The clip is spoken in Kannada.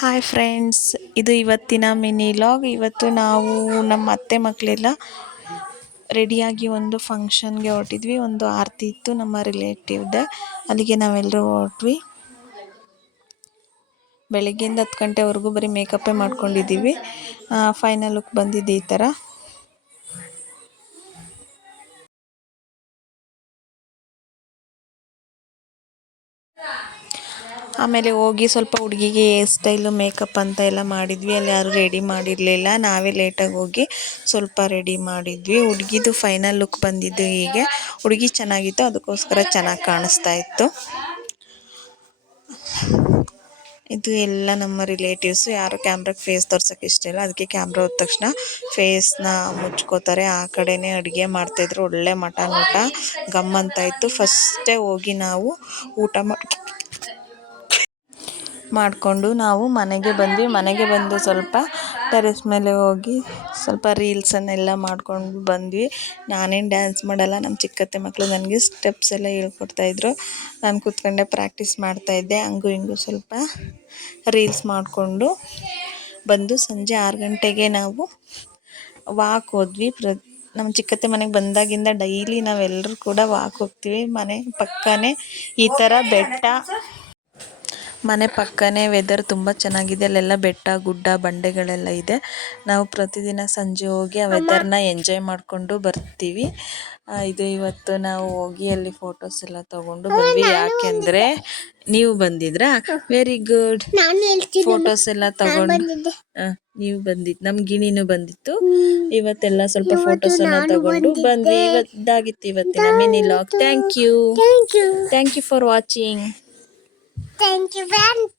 ಹಾಯ್ ಫ್ರೆಂಡ್ಸ್, ಇದು ಇವತ್ತಿನ ಮಿನಿ ಲಾಗ್. ಇವತ್ತು ನಾವು ನಮ್ಮ ಅತ್ತೆ ಮಕ್ಕಳೆಲ್ಲ ರೆಡಿಯಾಗಿ ಒಂದು ಫಂಕ್ಷನ್ಗೆ ಹೊರಟಿದ್ವಿ. ಒಂದು ಆರತಿ ಇತ್ತು ನಮ್ಮ ರಿಲೇಟಿವ್ದೆ, ಅಲ್ಲಿಗೆ ನಾವೆಲ್ಲರೂ ಹೊರಟ್ವಿ. ಬೆಳಗ್ಗೆಯಿಂದ 10 ಗಂಟೆವರೆಗೂ ಬರೀ ಮೇಕಪ್ಪೇ ಮಾಡ್ಕೊಂಡಿದ್ದೀವಿ. ಫೈನಲ್ ಲುಕ್ ಬಂದಿದ್ದು ಈ ಥರ. ಆಮೇಲೆ ಹೋಗಿ ಸ್ವಲ್ಪ ಹುಡುಗಿಗೆ ಹೇರ್ ಸ್ಟೈಲು ಮೇಕಪ್ ಅಂತ ಎಲ್ಲ ಮಾಡಿದ್ವಿ. ಅಲ್ಲಿ ಯಾರು ರೆಡಿ ಮಾಡಿರಲಿಲ್ಲ, ನಾವೇ ಲೇಟಾಗಿ ಹೋಗಿ ಸ್ವಲ್ಪ ರೆಡಿ ಮಾಡಿದ್ವಿ. ಹುಡುಗಿದು ಫೈನಲ್ ಲುಕ್ ಬಂದಿದ್ದು ಹೀಗೆ. ಹುಡುಗಿ ಚೆನ್ನಾಗಿತ್ತು, ಅದಕ್ಕೋಸ್ಕರ ಚೆನ್ನಾಗಿ ಕಾಣಿಸ್ತಾ ಇತ್ತು. ಇದು ಎಲ್ಲ ನಮ್ಮ ರಿಲೇಟಿವ್ಸು. ಯಾರು ಕ್ಯಾಮ್ರಾಗೆ ಫೇಸ್ ತೋರ್ಸೋಕ್ಕೆ ಇಷ್ಟ ಇಲ್ಲ, ಅದಕ್ಕೆ ಕ್ಯಾಮ್ರಾ ಹೋದ ತಕ್ಷಣ ಫೇಸ್ನ ಮುಚ್ಕೋತಾರೆ. ಆ ಕಡೆನೇ ಅಡುಗೆ ಮಾಡ್ತಾಯಿದ್ರು. ಒಳ್ಳೆ ಮಟನ್ ಊಟ ಗಮ್ಮಂತ ಇತ್ತು. ಫಸ್ಟೇ ಹೋಗಿ ನಾವು ಊಟ ಮಾಡಿಕೊಂಡು ನಾವು ಮನೆಗೆ ಬಂದ್ವಿ. ಮನೆಗೆ ಬಂದು ಸ್ವಲ್ಪ ಟೆರೆಸ್ ಮೇಲೆ ಹೋಗಿ ಸ್ವಲ್ಪ ರೀಲ್ಸನ್ನೆಲ್ಲ ಮಾಡ್ಕೊಂಡು ಬಂದ್ವಿ. ನಾನೇನು ಡ್ಯಾನ್ಸ್ ಮಾಡಲ್ಲ, ನಮ್ಮ ಚಿಕ್ಕತ್ತೆ ಮಕ್ಕಳು ನನಗೆ ಸ್ಟೆಪ್ಸ್ ಎಲ್ಲ ಹೇಳ್ಕೊಡ್ತಾಯಿದ್ರು. ನಾನು ಕೂತ್ಕೊಂಡೆ ಪ್ರಾಕ್ಟೀಸ್ ಮಾಡ್ತಾಯಿದ್ದೆ. ಹಂಗೂ ಹಿಂಗೂ ಸ್ವಲ್ಪ ರೀಲ್ಸ್ ಮಾಡಿಕೊಂಡು ಬಂದು ಸಂಜೆ 6 ಗಂಟೆಗೆ ನಾವು ವಾಕ್ ಹೋದ್ವಿ. ನಮ್ಮ ಚಿಕ್ಕತ್ತೆ ಮನೆಗೆ ಬಂದಾಗಿಂದ ಡೈಲಿ ನಾವೆಲ್ಲರೂ ಕೂಡ ವಾಕ್ ಹೋಗ್ತೀವಿ. ಮನೆ ಪಕ್ಕನೇ ಈ ಥರ ಬೆಟ್ಟ, ಮನೆ ಪಕ್ಕನೇ ವೆದರ್ ತುಂಬ ಚೆನ್ನಾಗಿದೆ. ಅಲ್ಲೆಲ್ಲ ಬೆಟ್ಟ ಗುಡ್ಡ ಬಂಡೆಗಳೆಲ್ಲ ಇದೆ. ನಾವು ಪ್ರತಿದಿನ ಸಂಜೆ ಹೋಗಿ ಆ ವೆದರ್ನ ಎಂಜಾಯ್ ಮಾಡಿಕೊಂಡು ಬರ್ತೀವಿ. ಇದು ಇವತ್ತು ನಾವು ಹೋಗಿ ಅಲ್ಲಿ ಫೋಟೋಸ್ ಎಲ್ಲ ತೊಗೊಂಡು ಬಂದ್ವಿ. ಯಾಕೆಂದರೆ ನೀವು ಬಂದಿದ್ರಾ? Very good. ಫೋಟೋಸ್ ಎಲ್ಲ ತಗೊಂಡು ನೀವು ಬಂದಿದ್ದು, ನಮ್ಮ ಗಿಣಿನೂ ಬಂದಿತ್ತು. ಇವತ್ತೆಲ್ಲ ಸ್ವಲ್ಪ ಫೋಟೋಸನ್ನು ತಗೊಂಡು ಬಂದ್ವಿ. ಇದಾಗಿತ್ತು ಇವತ್ತಿನ mini vlog. Thank you for watching. Thank you, friend.